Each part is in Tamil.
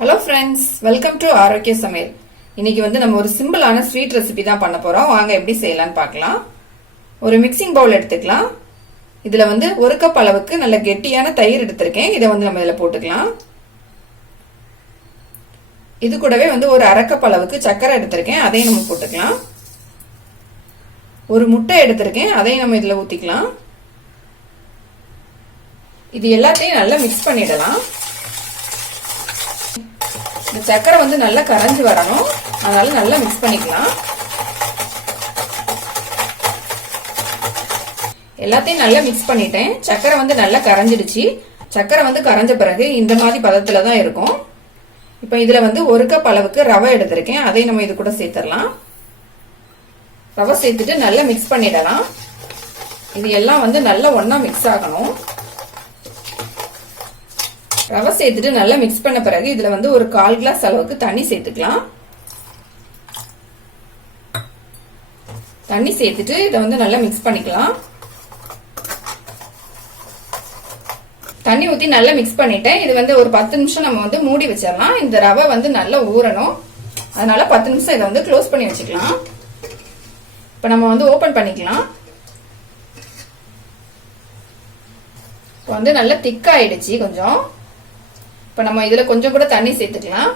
ஹலோ ஃப்ரெண்ட்ஸ் வெல்கம் டு ஆரோக்கிய சமையல் இன்னைக்கு வந்து நம்ம ஒரு சிம்பிளான ஸ்வீட் ரெசிபி தான் பண்ண போறோம். வாங்க எப்படி செய்யலாம்னு பார்க்கலாம். ஒரு மிக்சிங் பவுல் எடுத்துக்கலாம். இதுல வந்து ஒரு கப் அளவுக்கு நல்ல கெட்டியான தயிர் எடுத்திருக்கேன். இதை வந்து நம்ம இதில் போட்டுக்கலாம். இது கூடவே வந்து ஒரு அரைக்கப் அளவுக்கு சர்க்கரை எடுத்திருக்கேன். அதையும் நம்ம போட்டுக்கலாம். ஒரு முட்டை எடுத்திருக்கேன். அதையும் நம்ம இதில் ஊற்றிக்கலாம் இது எல்லாத்தையும் நல்லா மிக்ஸ் பண்ணிடலாம். இந்த சக்கரை வந்து நல்லா கரைஞ்சி வரணும். அதனால நல்லா மிக்ஸ் பண்ணிக்கலாம். எல்லாத்தையும் நல்லா மிக்ஸ் பண்ணிட்டேன். சக்கரை வந்து நல்லா கரைஞ்சிடுச்சு. சர்க்கரை வந்து கரைஞ்ச பிறகு இந்த மாதிரி பதத்துல தான் இருக்கும். இப்போ இதுல வந்து ஒரு கப் அளவுக்கு ரவை எடுத்திருக்கேன். அதையும் நம்ம இது கூட சேர்த்துடலாம். ரவை சேர்த்துட்டு நல்லா மிக்ஸ் பண்ணிடலாம். இது எல்லாம் வந்து நல்லா ஒன்னா மிக்ஸ் ஆகணும். ரவை சேர்த்துட்டு நல்லா மிக்ஸ் பண்ண பிறகு இதில் வந்து ஒரு கால் கிளாஸ் அளவுக்கு தண்ணி சேர்த்துக்கலாம். தண்ணி சேர்த்துட்டு இதை வந்து நல்லா மிக்ஸ் பண்ணிக்கலாம். தண்ணி ஊற்றி நல்லா மிக்ஸ் பண்ணிட்டேன். இது வந்து ஒரு பத்து நிமிஷம் நம்ம வந்து மூடி வச்சிடலாம். இந்த ரவை வந்து நல்லா ஊறணும். அதனால பத்து நிமிஷம் இதை வந்து க்ளோஸ் பண்ணி வச்சுக்கலாம். இப்போ நம்ம வந்து ஓப்பன் பண்ணிக்கலாம். இப்போ வந்து நல்லா திக்காயிடுச்சு கொஞ்சம். இப்போ நம்ம இதில் கொஞ்சம் கூட தண்ணி சேர்த்துக்கலாம்.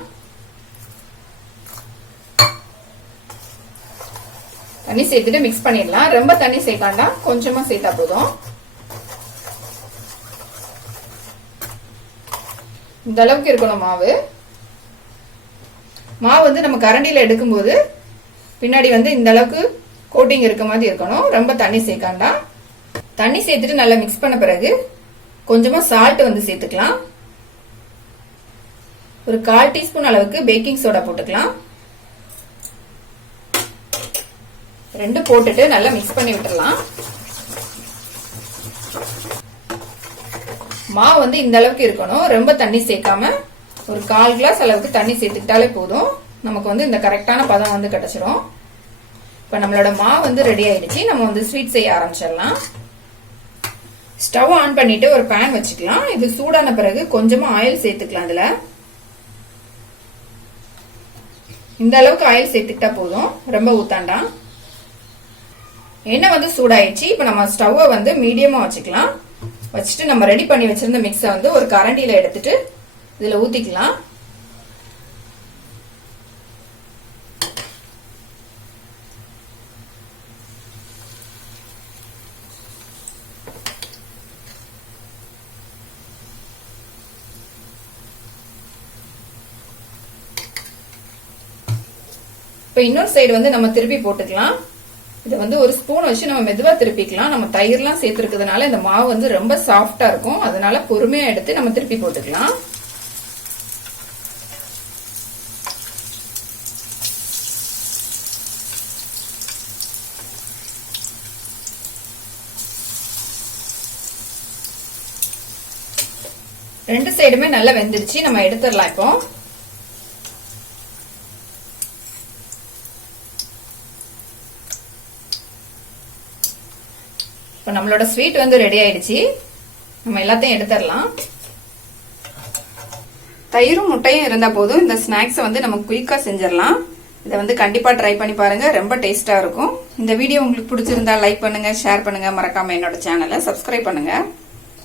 தண்ணி சேர்த்துட்டு மிக்ஸ் பண்ணிடலாம். ரொம்ப தண்ணி சேர்க்காண்டா கொஞ்சமா சேர்த்தா போதும். இந்த அளவுக்கு இருக்கணும் மாவு. மாவு வந்து நம்ம கரண்டியில் எடுக்கும்போது பின்னாடி வந்து இந்த அளவுக்கு கோட்டிங் இருக்க மாதிரி இருக்கணும். ரொம்ப தண்ணி சேர்க்காண்டா தண்ணி சேர்த்துட்டு நல்லா மிக்ஸ் பண்ண பிறகு கொஞ்சமா சால்ட் வந்து சேர்த்துக்கலாம். ஒரு கால் டீஸ்பூன் அளவுக்கு பேக்கிங் சோடா போட்டுக்கலாம். ரெண்டு போட்டுட்டு நல்லா மிக்ஸ் பண்ணி விட்டுறலாம். மாவு வந்து இந்த அளவுக்கு இருக்கணும். ரொம்ப தண்ணி சேர்க்காம ஒரு கால் கிளாஸ் அளவுக்கு தண்ணி சேர்த்துக்கிட்டாலே போதும். நமக்கு வந்து இந்த கரெக்டான பதம் வந்து கிடைச்சிரும். இப்போ நம்மளோட மாவு வந்து ரெடி ஆயிடுச்சு. நம்ம வந்து ஸ்வீட் செய்ய ஆரம்பிச்சிடலாம். ஸ்டவ் ஆன் பண்ணிட்டு ஒரு பேன் வச்சுக்கலாம். இது சூடான பிறகு கொஞ்சமா ஆயில் சேர்த்துக்கலாம் இதுல. இந்த அளவுக்கு ஆயில் சேர்த்துக்கிட்டா போதும். ரொம்ப ஊத்தாண்டாம். எண்ணெய் வந்து சூடாயிடுச்சு. இப்போ நம்ம ஸ்டவ்வை வந்து மீடியமா வச்சுக்கலாம். வச்சுட்டு நம்ம ரெடி பண்ணி வச்சிருந்த மிக்ஸை வந்து ஒரு கரண்டியில எடுத்துட்டு இதுல ஊத்திக்கலாம். இப்போ இன்னொரு சைடு வந்து நம்ம திருப்பி போட்டுக்கலாம். இதை வந்து ஒரு ஸ்பூன் வச்சு நம்ம மெதுவாக திருப்பிக்கலாம். நம்ம தயிர்லாம் சேர்த்துருக்கிறதுனால இந்த மாவு வந்து ரொம்ப சாஃப்டாக இருக்கும். அதனால பொறுமையாக எடுத்து நம்ம திருப்பி போட்டுக்கலாம். ரெண்டு சைடுமே நல்லா வெந்துருச்சு நம்ம எடுத்துடலாம் இப்போ. இப்போ நம்மளோட ஸ்வீட் வந்து ரெடி ஆயிடுச்சு. நம்ம எல்லாத்தையும் எடுத்துடலாம். தயிரும் முட்டையும் இருந்தா போதும். இந்த ஸ்நாக்ஸை வந்து நம்ம குயிக்கா செஞ்சிடலாம். இதை வந்து கண்டிப்பா ட்ரை பண்ணி பாருங்க. ரொம்ப டேஸ்டா இருக்கும். இந்த வீடியோ உங்களுக்கு பிடிச்சிருந்தா லைக் பண்ணுங்க ஷேர் பண்ணுங்க. மறக்காம என்னோட சேனலை சப்ஸ்கிரைப் பண்ணுங்க.